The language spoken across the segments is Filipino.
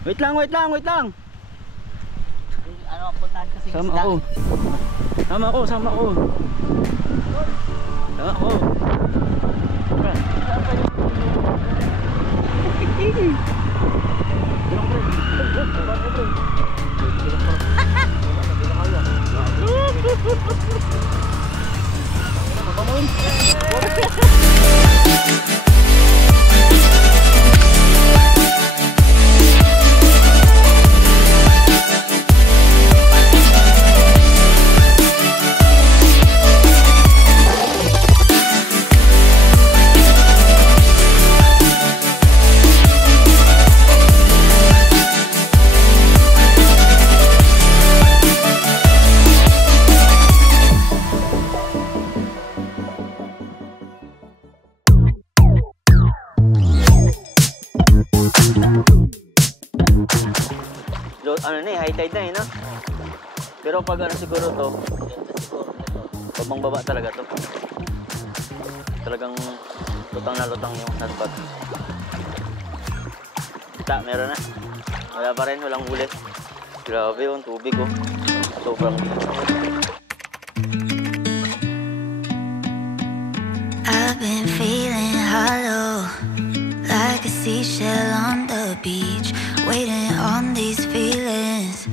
Wait lang, wait lang, wait lang. Ano, puntahan kasi Sama ako. Sama ako, sama ako. Sama ako. Ano na eh, high tide na eh, no? Pero pag ano siguro to, pabang baba talaga to. Talagang lutang na lutang yung sunbag. Kita, meron na. Wala pa rin, walang huli. Grabe yung tubig oh. Sobrang I've been feeling hollow, like a seashell on the beach, waiting on these feelings.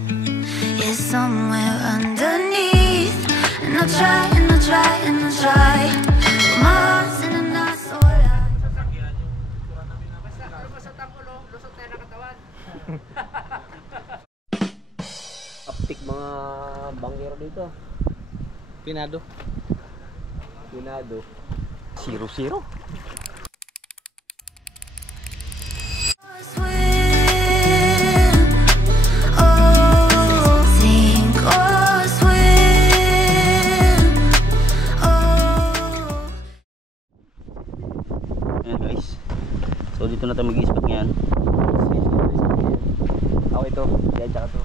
It's somewhere underneath, and I'll try, and I'll try, and I'll try. My heart's in a knot, so alive. Aptik mga banggero dito. Pinado. 0-0. So dito na tayo mag-i-spot ngayon. Ako ito, yan tsaka to.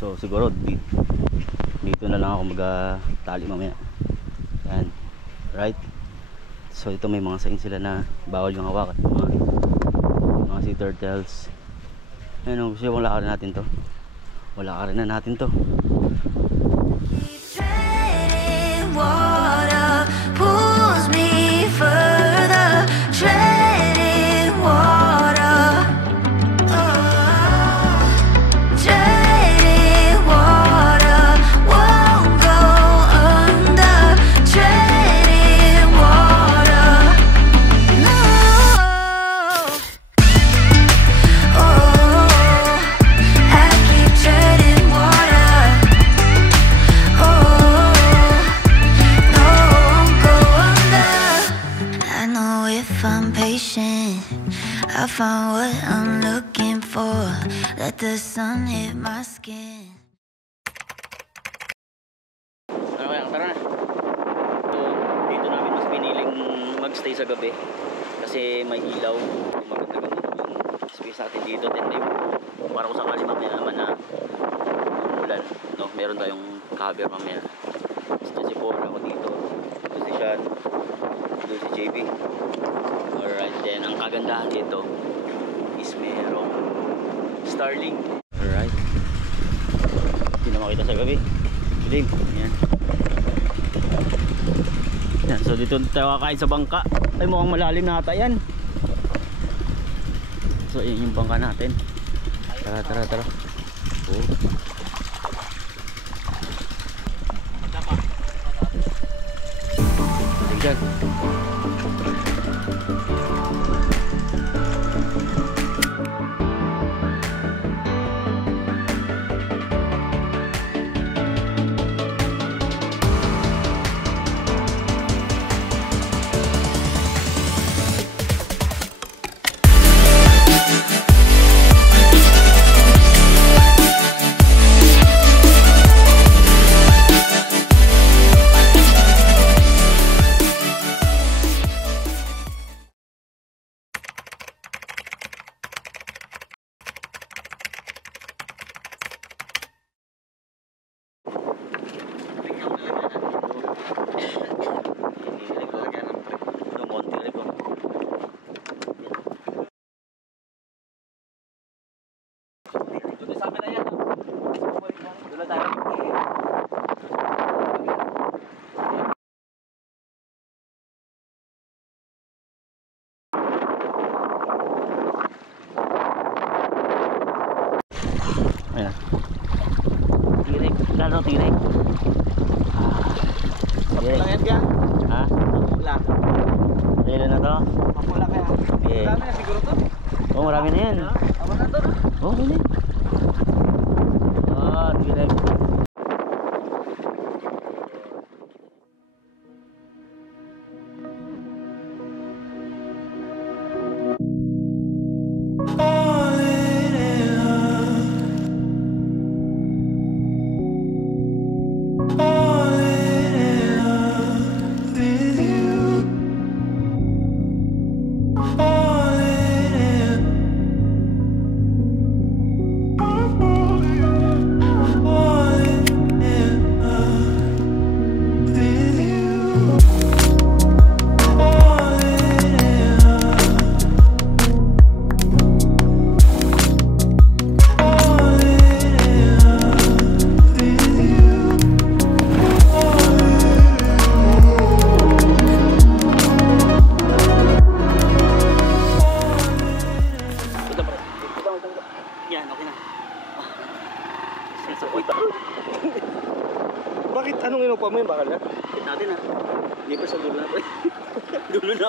So siguro dito na lang ako mag-tali mamaya. Yan. Right? So ito may mga sign sila na bawal yung hawakan. Mga sea turtles. Ayun, gusto kong lakarin natin to. Lakarin na natin to. Water pulls me further, treading water. Oh, treading water, won't go under, treading water. No. Oh, I keep treading water. Oh, no, won't go under. I know if I'm patient, I found what I'm looking for. Let the sun hit my skin. Ano kaya? Tara na. So dito namin mas piniling magstay sa gabi. Kasi may ilaw. Maganda-ganda yung space natin dito. Para kung sakali mamaya naman na umulan. No, meron tayong cover mamaya. Si Paul, ako dito. Ito si Sean. Ito si JB. Alright, then ang kagandahan dito is merong Starlink. Alright. Hindi na makita sa gabi. Dilim. Yan. Yan. So dito tayo kakain sa bangka. Ay mukhang malalim na ata yan. So yun yung bangka natin. Tara, tara, tara. Oh. Tignan. Ayan. Tirik. Lalo tirik. Tirik. Lang yan ka? Ha? Mapula. Ilan na to? Mapula kaya. Okay. Marami na siguro to. Oh, marami na yan. Tama na to, no? Oh, hindi. Ah, tirik. Yan, okay na. Bakit? Anong inupa mo yung bakal na? Hit natin ha. Hindi pa sa dulo na. Dulo na.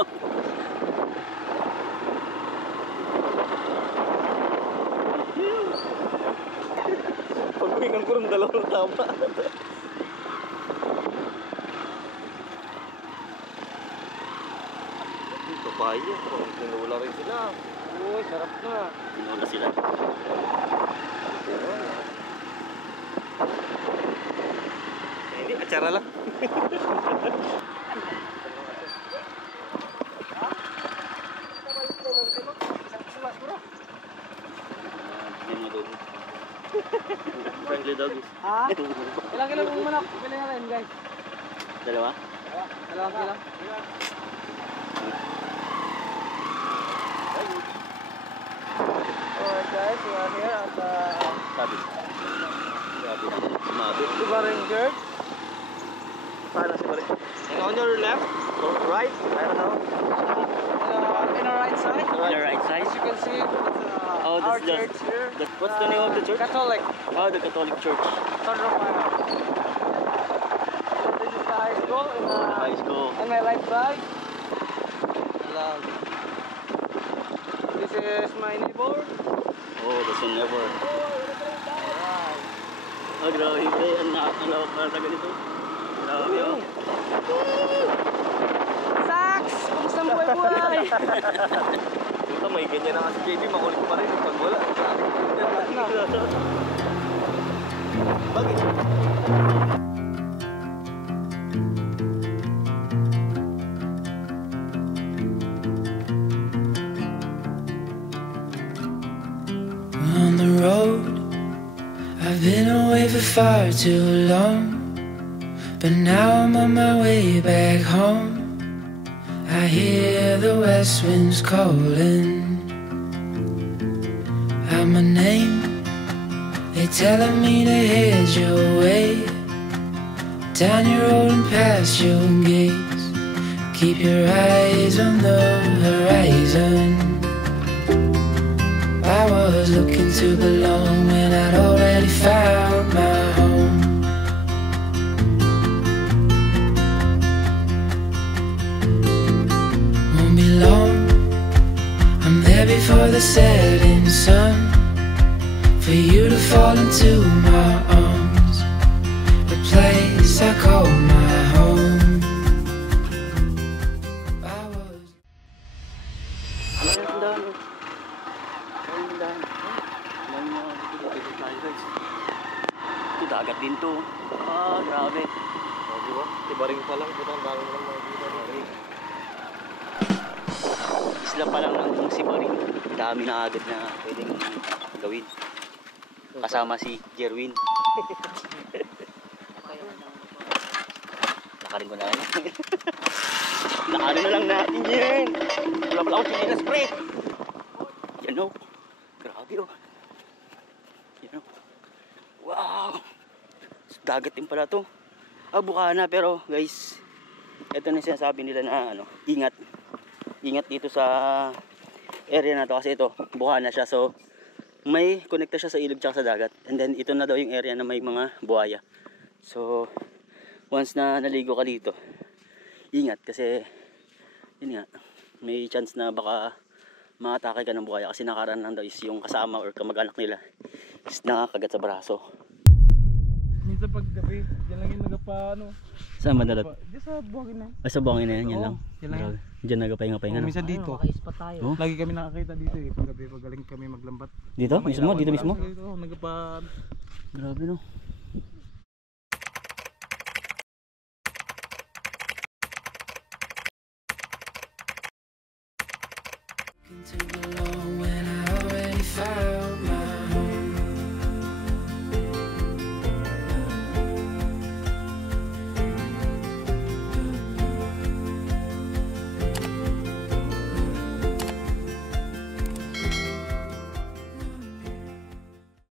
Pag-uwingan ko rin dalawang tama. Papaya. Tinula rin sila. Uy, sarap na. Tinula sila. Hindi, atsara lang. Yan mo doon. Friendly doggies. Ha? Ilang kilo mong manok? Pili na rin, guys. Dalawa? Dalawang kilo. Alright guys, we are here at Sabi. Sabi. Sumabi. the Baring Church. Paano si Baring? And on your left or right, I don't know. In our right side. On the right side. As you can see, that's Oh, our that's the- church here. What's the name of the church? Catholic. Oh, the Catholic Church. Son of Fire. This is the high school High school. on my right side. Hello. This is my neighbor. Oh, that's a never. Alright. Oh, grabe. Ang nakalawak para sa ganito. Grabe oh. Sax! Kumusta ang buhay-buhay? Ito, may ganyan na nga si JB, makulit pa rin pag wala. Bakit? On the road, I've been away for far too long, but now I'm on my way back home. I hear the west winds calling out my name. They're telling me to head your way, down your road and past your gates. Keep your eyes on the horizon. I was looking to belong when I'd already found my home. Won't be long, I'm there before the setting sun, for you to fall into my arms, a place I call my home. I was Ang dami. Ang dami. Ang mga dito tayo guys. Ito dagat din to. Ah, grabe. Oh, di ba? Diba rin pa lang, butang dami mo lang makikita rin. Isla pa lang ng Sibaring. Dami na agad na pwedeng gawin. Kasama si Jerwin. Lakarin ko na lang. Lakarin na lang natin yan. Wala pala akong sinilas pre. Yan o. Grabe o. Yan o. Wow. Dagat din pala to. Ah, bukana pero guys. Ito na sinasabi nila na ano, ingat. Ingat dito sa area na to kasi ito, bukana siya. So may connecta siya sa ilog tsaka sa dagat. And then ito na daw yung area na may mga buhaya. So once na naligo ka dito, ingat kasi yun nga, may chance na baka maatake ka ng buhaya kasi nakaraan lang daw is yung kasama or kamag-anak nila is nakakagat sa braso. Minsan pag gabi, yan lang yung nagpa-ano. Saan ba dalat? Diyan sa buhangin na. Sa buhangin na yan, yan Oo, lang. yan lang yan. Diyan nagapahinga-pahinga no? Minsan dito. Oh? Lagi kami nakakita dito eh. Pag gabi, pag galing kami maglambat. Dito? Mismo? Dito mismo? Dito, nagpa... Grabe no.